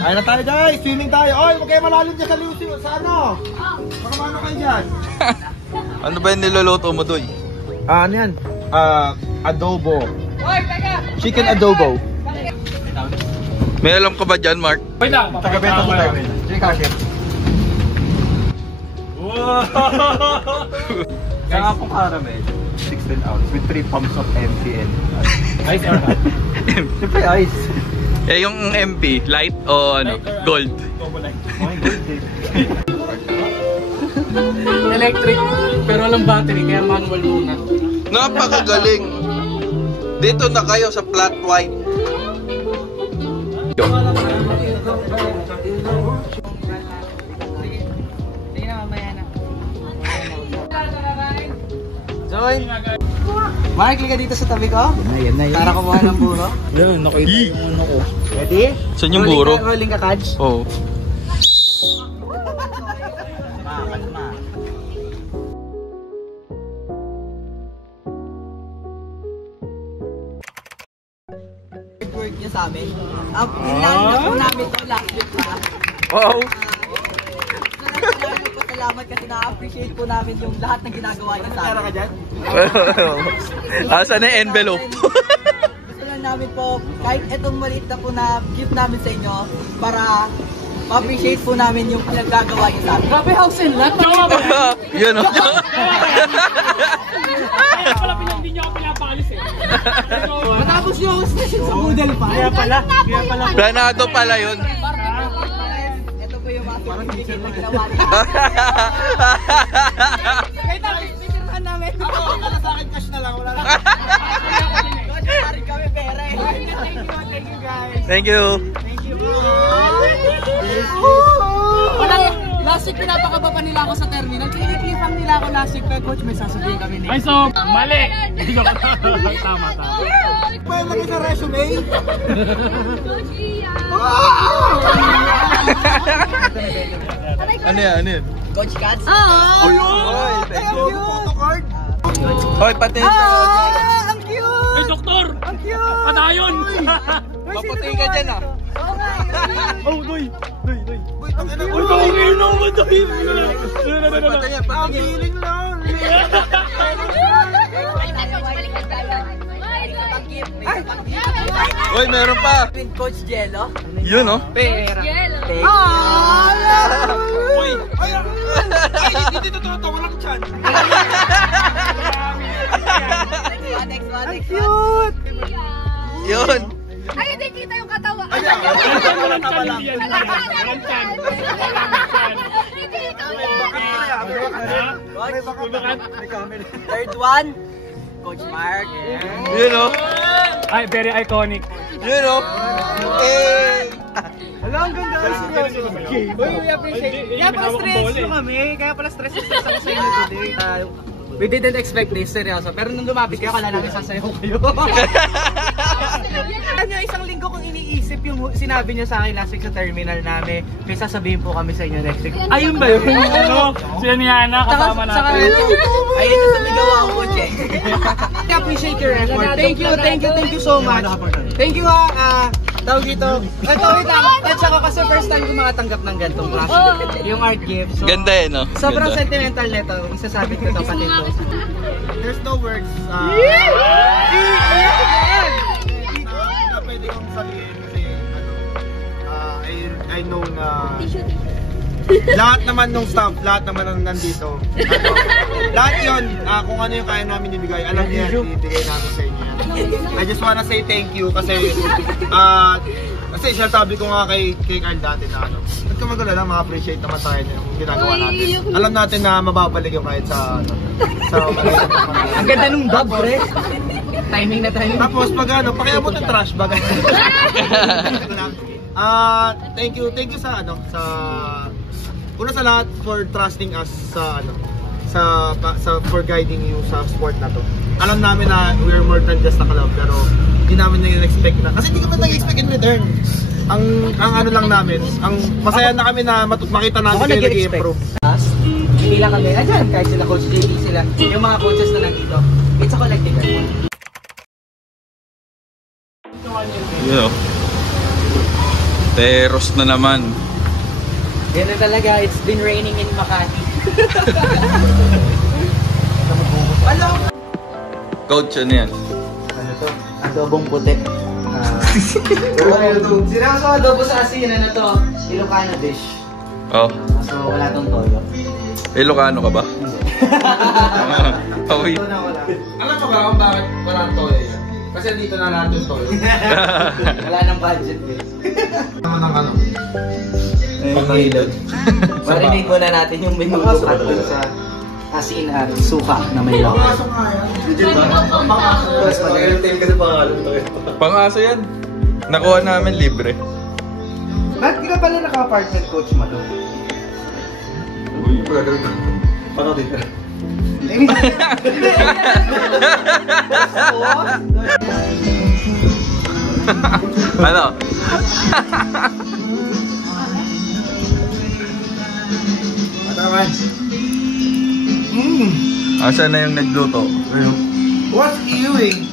Ayun na tayo guys, swimming tayo. Oy, huwag kayo malalim dyan sa Lucy. Sa ano? Makamano kayo dyan? Ano ba yung niluluto mo, Doy? Ano yan? Adobo. Chicken adobo. May alam ka ba dyan, Mark? Wait lang. Taga-benta ko tayo. Sige, Kaship. Kaya pong caramel, 16 ounce with 3 pumps of MP and Ice or hot? siyempre ice. Eh, yung MP, light o ano, gold? Electric, pero walang battery, kaya manual muna. Napakagaling! Dito na kayo sa flat white. Join! Mark, liga dito sa tabi ko. Yan na. Para kumuha ng buro. Yan, nakita yung ano ko. Ready? Saan yung buro? Rolling ka, Kaj? Oo. Work niya sa amin. Nilalagyan po namin ito last week pa. Wow! Salamat kasi na-appreciate po namin yung lahat ng ginagawa niya sa amin. Ka dyan? Saan na yung envelope? Gusto lang namin po, kahit itong maliit na po na gift namin sa inyo, para ma-appreciate po namin yung pinaggagawa niya sa amin. Grabe, house and lot! Yun o. Kaya pala hindi niyo ako pinapalis eh. Matapos yung station sa Moodle pa. Kaya pala. Planado pala yun. Ito po yung mga certificate na ginawa niya. Kahit na, picturehan namin. Ako, kala sa akin cash na lang. Wala lang. Kaya kami pera eh. Thank you guys. Thank you. Thank you. Last week pinapakaba pa nila ako sa terminal. Kiniklifang nila ako last week. Pero coach, may sasabihin kami nila. Ay, so, mali! Tama. Pwede lagi sa resume. Ano yan? Ano yan? Coach Cats? Oy, thank you. Photocard. Hoy, pati yung Ang cute! Ay, doktor! Ang cute! Padayon! maputi ka dyan ah. Oo nga. Oh, Doy! Uy, tangina ko. Uy, tawagin naman, Doy! Pati yan, pati Ang yan. hiling lang. Uy, meron pa. With Coach Jello. Yun oh. Pera. Uy, ay, hindi totoo. Walang chan. Next one. Cute. Yun. Ay, hindi kita yung katawan. Walang chan, hindi yan. Walang chan. Hindi ikaw yan. Third one. Coach Mark. Yun oh. Ay, very iconic. Yun oh. Eh. Hala, ang ganda. Uy, we appreciate. Kaya pala stress nyo kami. Kaya pala stress ako sa inyo today. We didn't expect this, seryoso. Pero nung lumapit kayo, kala namin sasayaw kayo. Ano, isang linggo kong iniisip yung sinabi niyo sa akin last week sa terminal namin. May sasabihin po kami sa inyo next week. Ayun ba yun? Ano? Si Aniana, kasama natin. Ayun na sa ligaw ako, Coach eh. I appreciate your effort. Thank you so much. Thank you tawag dito. Ito, wait lang. Touch ako kasi first time ko makatanggap ng gantong klase. Yung art gift. So, Ganda eh no? sobrang Ganda. sentimental nito. Isasabi ko ito pati ito. There's no words. Na pwede kong sabihin kasi I know na lahat naman ng staff, lahat naman ng nandito. Lahat yun, kung ano yung kaya namin ibigay, alam niya, ibigay namin sa inyo. I just wanna say thank you kasi sinasabi ko nga kay Carl dati na huwag ka magalala, ma-appreciate naman tayo yung ginagawa natin. Alam natin na mababalik yung kahit sa ang ganda nung dub, pre. Timing na timing. Tapos pag pakiabot yung trash bag. Thank you sa una sa lahat for trusting us for guiding you sa sport na to. Alam namin na we're more than just a club, pero hindi namin nag-expect na kasi hindi kami nag-expect in return. Ang ano lang namin, ang masaya na kami na makita namin kayo nag-improve. Hindi lang kami, andyan kahit sila Coach JD, sila yung mga coaches na nandito. It's a collective effort. Yun oh. Teros na naman. Ganun talaga, it's been raining in Makati. Coach, ano yan? Ano to? Adobong puti. Seryoso, adobo sa asin. Ano to? Ilocano dish. Oh. So, wala tong toyo. Ilocano ka ba? Okay. Ito na wala. Alam mo ba kung bakit wala ang toyo yan? Kasi dito na lahat yung toyo. Wala nang budget eh. Naman ang ano. Pangilod. Marinig muna natin yung menudo at sa asin at suka na may laman. Pangaso nga yan. Mas mag-entertain kasi pangalan toyo. Pang-aso yan. Nakuha namin libre. Ba't di ka pala naka-apartment coach mo doon? Paano dito? Ano? Mataman. Asan na yung nagluto? What's ewing?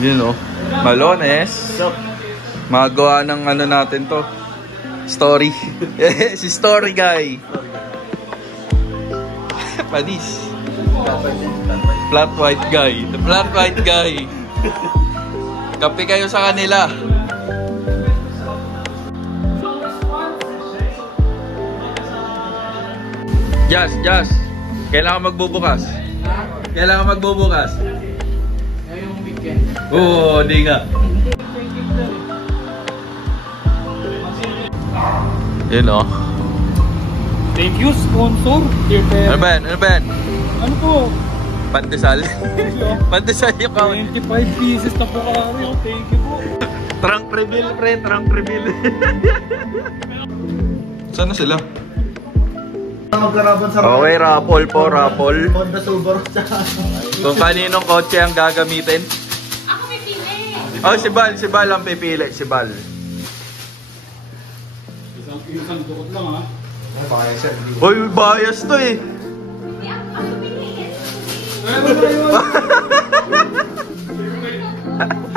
Yun o. Malones. Magawa ng ano natin to. Story. Si Story Guy. Panis. Flat white guy. The flat white guy. Kape kayo sa kanila. Jas. Kailangan magbubukas. Kailangan magbubukas. Ngayong weekend. Oo, di nga. Yun o. Thank you, sponsor. Ano ba yan? Ano po? Pandesal. Pandesal yung count. 25 pieces na po kami. Oh, thank you po. Trunk reveal, pre. Trunk reveal. Saan na sila? Magkarabon sa Okay, raffle po, raffle. Honda Subaru. Kung kaninong kotse ang gagamitin. Ako may pili. Oh, si Bal ang pipili, si Bal. Isang dukot lang ha. Uy, bias to eh. Hindi ako pili.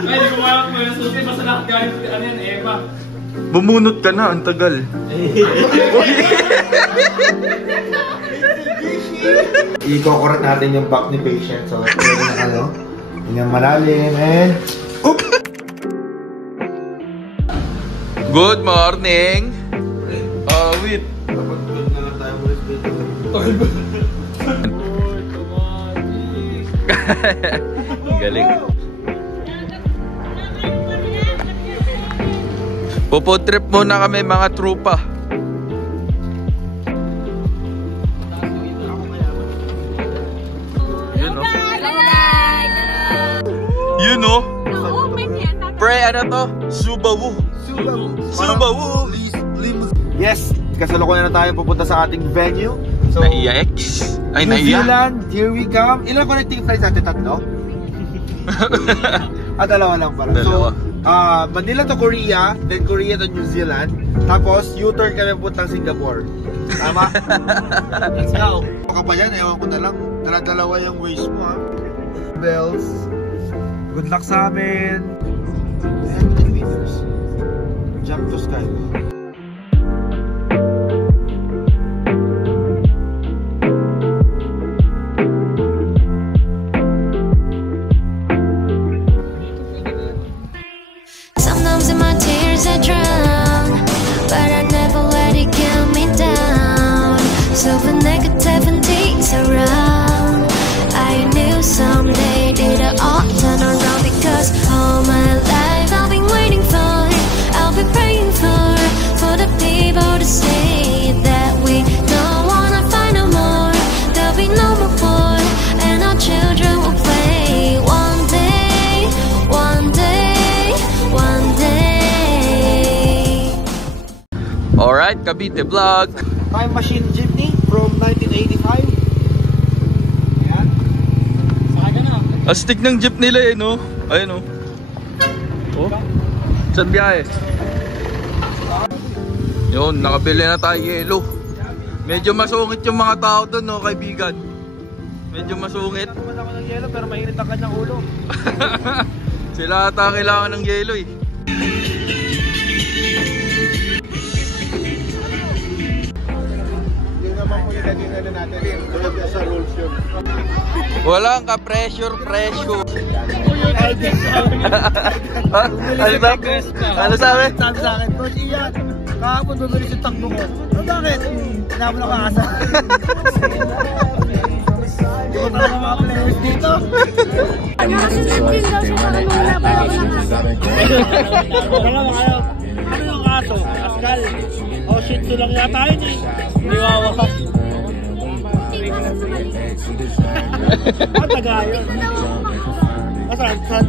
Ay, di ko malak mo yung susi. Basta nakagalit. Ano yan, Eva? Bumunot ka na, ang tagal. I-correct natin yung back ni patient. So, pwede na ano. Yung malalim and... Oop! Good morning. Wait. Galing. Pupo trip muna kami mga trupa. Yun o. Yun o. Na-open yan. Pre, ano to? Subaru. Yes! Kasalukuyan na tayo pupunta sa ating venue. So, Naiya X? Ay, New naiya. Zealand, here we come. Ilang connecting flights natin? Tatlo? Dalawa lang pala. Dalawa. So, Manila to Korea, then Korea to New Zealand. Tapos, U-turn kami puntang Singapore. Tama? Let's go. Baka pa yan, ewan ko na lang. Dala-dalawa yung waist mo, ha? Bells. Good luck sa amin. 10 meters. Jump to sky. Sometimes in my tears I drown, but I never let it get me down. So the negativity's around, I knew someday it'll all turn around. Because all my life I've been waiting for it, I'll be praying for the people to say that we don't wanna fight no more. There'll be no more war, and our children will play. One day, one day, one day. Alright, Cavite Vlog. Time Machine Jeepney from 1985. Ayan. Saka na. Astig ng jeep nila eh, no? Ayun, no? Oh. Saan biyahe? Yun, nakabili na tayo yelo. Medyo masungit yung mga tao doon, no, kaibigan. Medyo masungit. Naman ako ng yelo pero mainit ang kanyang ulo. Sila ata kailangan ng yelo eh. Hindi naman po yung naging ano natin. Tulad sa rules yun. Walang ka-pressure. Ano sabi? Sabi sa akin, Coach Ian, kahapon bumilis yung takbo ko. Bakit? Hinabon ako asa. Hindi ko talaga mga players dito. Ano yung aso? Pascal. Oh shit, lang yata yun eh. Hindi wawasak. Taga yun. Saan?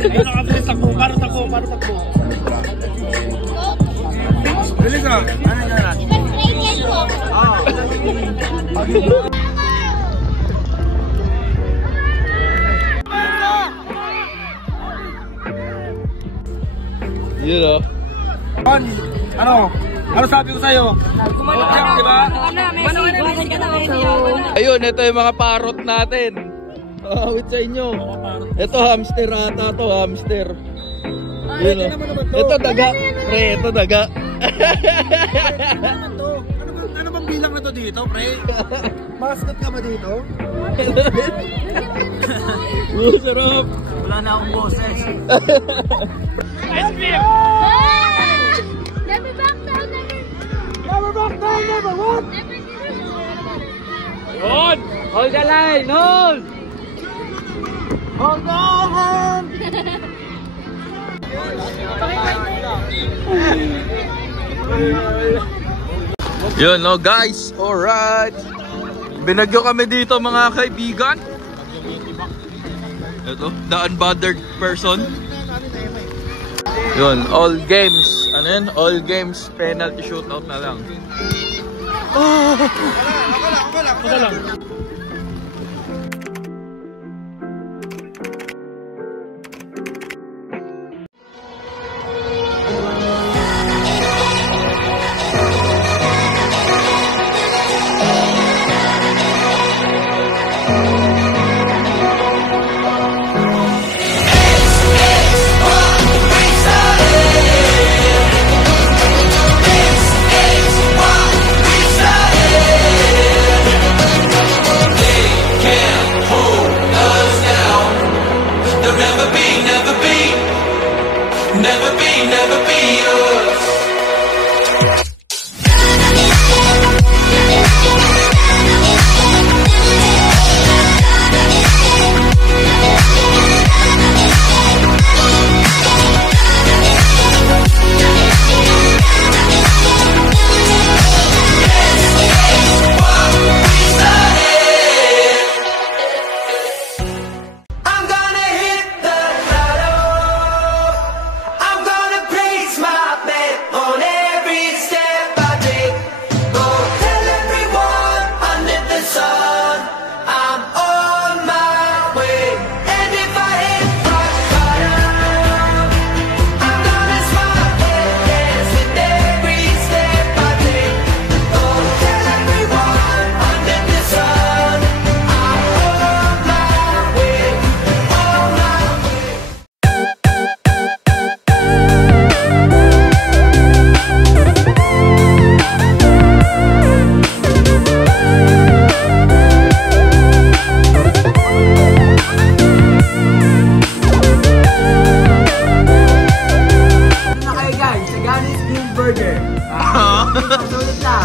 Ayun nakabilis takbo. Paano takbo? Bili ka. Ano yun na? Yun o. Ano sabi ko sa'yo? Diba? Ayun, ito yung mga parrot natin. Awit sa inyo. Ito hamster ata to, hamster. Yun o. Ito daga. Pre, ito daga. Ano bang bilang na to dito, pre? Mascot ka ba dito? Sarap. Wala na akong boses. Never back down, Never back down, never what? Yun! Hold the line! Hold! Hold on! Yun no guys, alright. Binagyo kami dito mga kaibigan. Ito, the unbothered person. Yun, all games. Ano yun? All games, penalty shootout na lang. Ito lang. Burger. Sulit na.